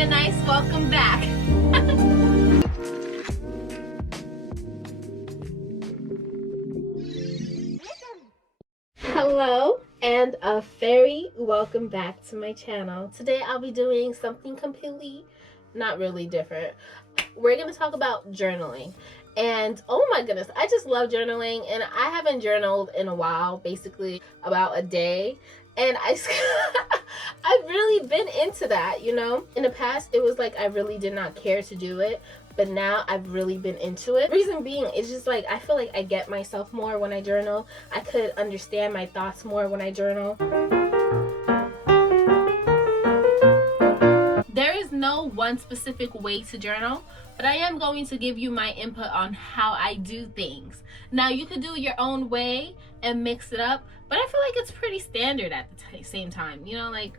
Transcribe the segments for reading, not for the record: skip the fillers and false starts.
and a nice welcome back. Hello and a very welcome back to my channel. Today I'll be doing something completely not really different. We're going to talk about journaling. And oh my goodness, I just love journaling, and I haven't journaled in a while, basically about a day. And I've really been into that, you know. In the past, it was like I really did not care to do it, but now I've really been into it. Reason being, it's just like I feel like I get myself more when I journal. I could understand my thoughts more when I journal. There is no one specific way to journal, but I am going to give you my input on how I do things. Now, you could do your own way and mix it up, but I feel like it's pretty standard at the same time. You know, like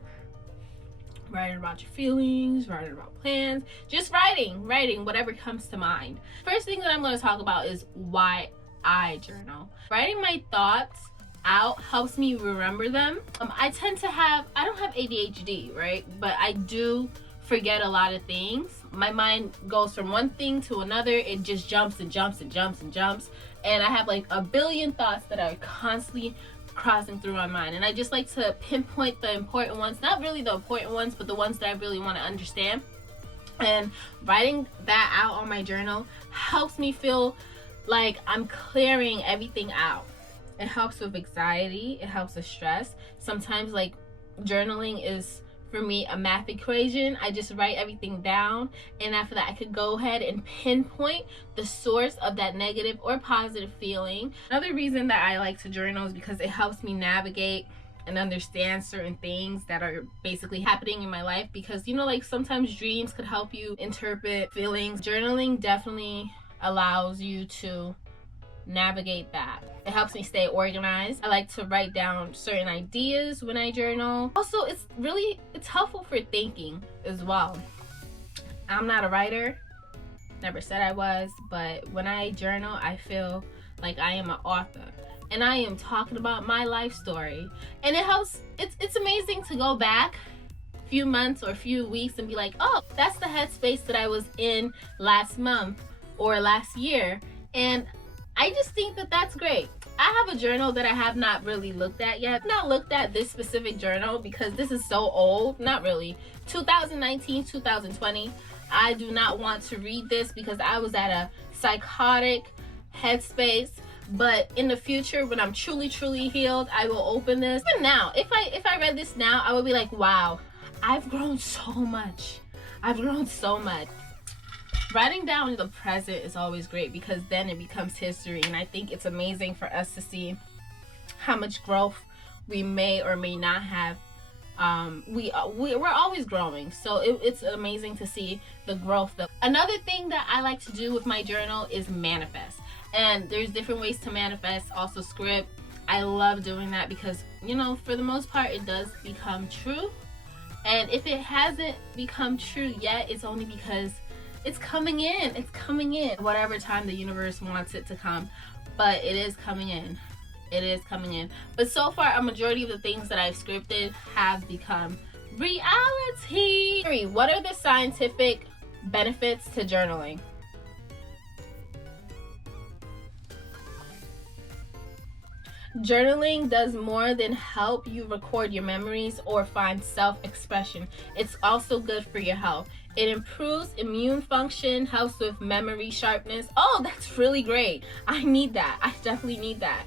writing about your feelings, writing about plans, just writing whatever comes to mind. First thing that I'm going to talk about is why I journal. Writing my thoughts out helps me remember them. I don't have ADHD, right? But I do forget a lot of things. My mind goes from one thing to another. It just jumps and jumps and jumps and jumps. And I have like a billion thoughts that are constantly crossing through my mind. And I just like to pinpoint the important ones. Not really the important ones, but the ones that I really want to understand. And writing that out on my journal helps me feel like I'm clearing everything out. It helps with anxiety. It helps with stress. Sometimes, like, journaling is, for me, a math equation. I just write everything down, and after that I could go ahead and pinpoint the source of that negative or positive feeling. Another reason that I like to journal is because it helps me navigate and understand certain things that are basically happening in my life, because, you know, like sometimes dreams could help you interpret feelings. Journaling definitely allows you to navigate that. It helps me stay organized. I like to write down certain ideas when I journal. Also, it's helpful for thinking as well. I'm not a writer, never said I was, but when I journal, I feel like I am an author and I am talking about my life story. And it helps. It's amazing to go back a few months or a few weeks and be like, oh, that's the headspace that I was in last month or last year. And I just think that that's great. I have a journal that I have not really looked at yet. Not looked at this specific journal because this is so old. Not really. 2019, 2020. I do not want to read this because I was at a psychotic headspace. But in the future, when I'm truly healed, I will open this. Even now, if I read this now, I would be like, wow, I've grown so much. I've grown so much. Writing down the present is always great because then it becomes history, and I think it's amazing for us to see how much growth we may or may not have. We're always growing, so it's amazing to see the growth. Another thing that I like to do with my journal is manifest, and there's different ways to manifest. Also script. I love doing that because, you know, for the most part it does become true, and if it hasn't become true yet, it's only because it's coming in. It's coming in whatever time the universe wants it to come, but it is coming in. It is coming in. But so far, a majority of the things that I've scripted have become reality. What are the scientific benefits to journaling? Journaling does more than help you record your memories or find self-expression. It's also good for your health. It improves immune function, helps with memory sharpness. Oh, that's really great. I need that. I definitely need that.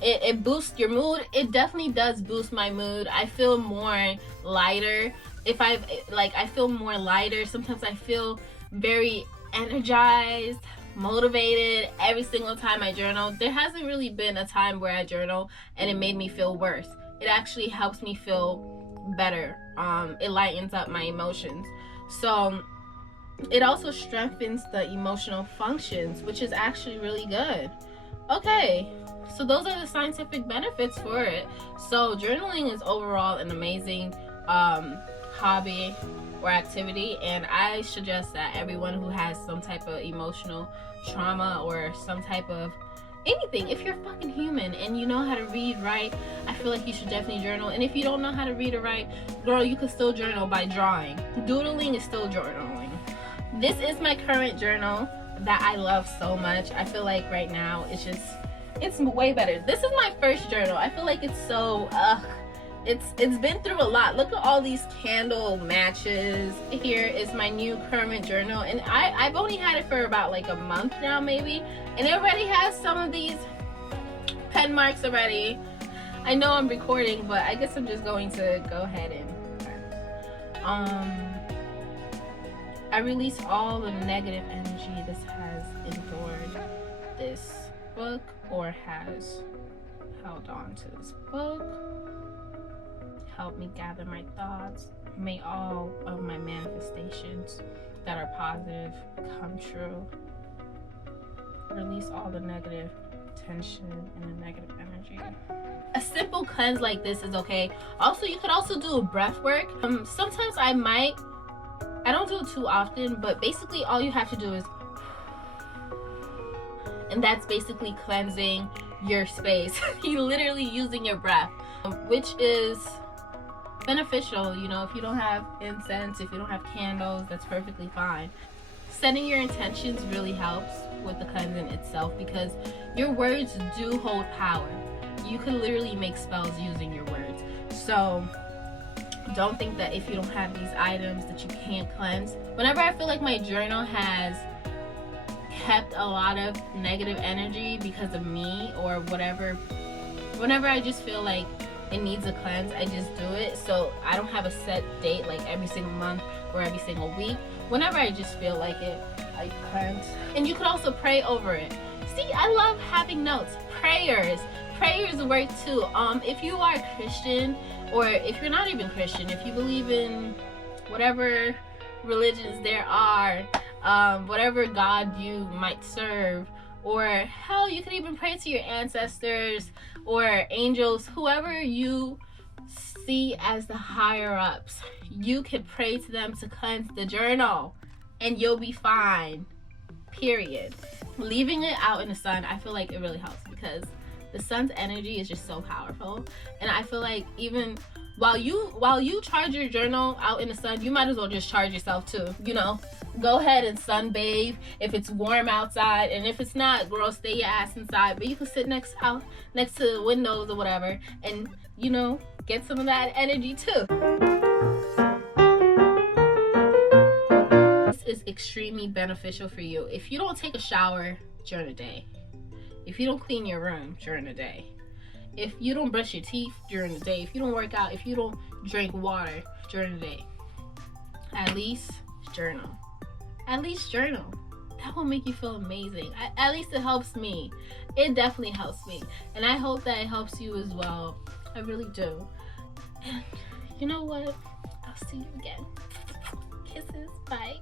It boosts your mood. It definitely does boost my mood. I feel more lighter. I feel more lighter. Sometimes I feel very energized, motivated every single time I journal. There hasn't really been a time where I journal and it made me feel worse. It actually helps me feel better. It lightens up my emotions. So it also strengthens the emotional functions, which is actually really good. Okay, so those are the scientific benefits for it. So journaling is overall an amazing hobby or activity, and I suggest that everyone who has some type of emotional trauma or some type of anything. If you're fucking human and you know how to read, write, I feel like you should definitely journal. And if you don't know how to read or write, girl, you can still journal by drawing. Doodling is still journaling. This is my current journal that I love so much. I feel like right now it's way better. This is my first journal. I feel like it's so it's been through a lot. Look at all these candle matches. Here is my new current journal, and I've only had it for about like a month now maybe, and it already has some of these pen marks already. I know I'm recording, but I guess I'm just going to go ahead and I release all the negative energy this has endured this book or has held on to this book. Help me gather my thoughts. May all of my manifestations that are positive come true. Release all the negative tension and the negative energy. A simple cleanse like this is okay. Also, you could also do a breath work. Sometimes I don't do it too often, but basically all you have to do is, and that's basically cleansing your space. You're literally using your breath, which is beneficial. You know, if you don't have incense, if you don't have candles, that's perfectly fine. Setting your intentions really helps with the cleansing itself, because your words do hold power. You can literally make spells using your words. So don't think that if you don't have these items that you can't cleanse. Whenever I feel like my journal has kept a lot of negative energy because of me or whatever, whenever I just feel like it needs a cleanse, I just do it. So I don't have a set date like every single month or every single week. Whenever I just feel like it, I cleanse. And you could also pray over it. See, I love having notes. Prayers work too. If you are Christian, or if you're not even Christian, if you believe in whatever religions there are, whatever God you might serve, or hell, you can even pray to your ancestors or angels, whoever you see as the higher ups. You can pray to them to cleanse the journal and you'll be fine, period. Leaving it out in the sun, I feel like it really helps, because the sun's energy is just so powerful. And I feel like even while you charge your journal out in the sun, you might as well just charge yourself too. You know, go ahead and sunbathe if it's warm outside, and if it's not, girl, stay your ass inside. But you can sit next to windows or whatever, and you know, get some of that energy too. This is extremely beneficial for you. If you don't take a shower during the day, if you don't clean your room during the day, if you don't brush your teeth during the day, if you don't work out, if you don't drink water during the day, at least journal. At least journal. That will make you feel amazing. At least it helps me. It definitely helps me. And I hope that it helps you as well. I really do. And you know what? I'll see you again. Kisses. Bye.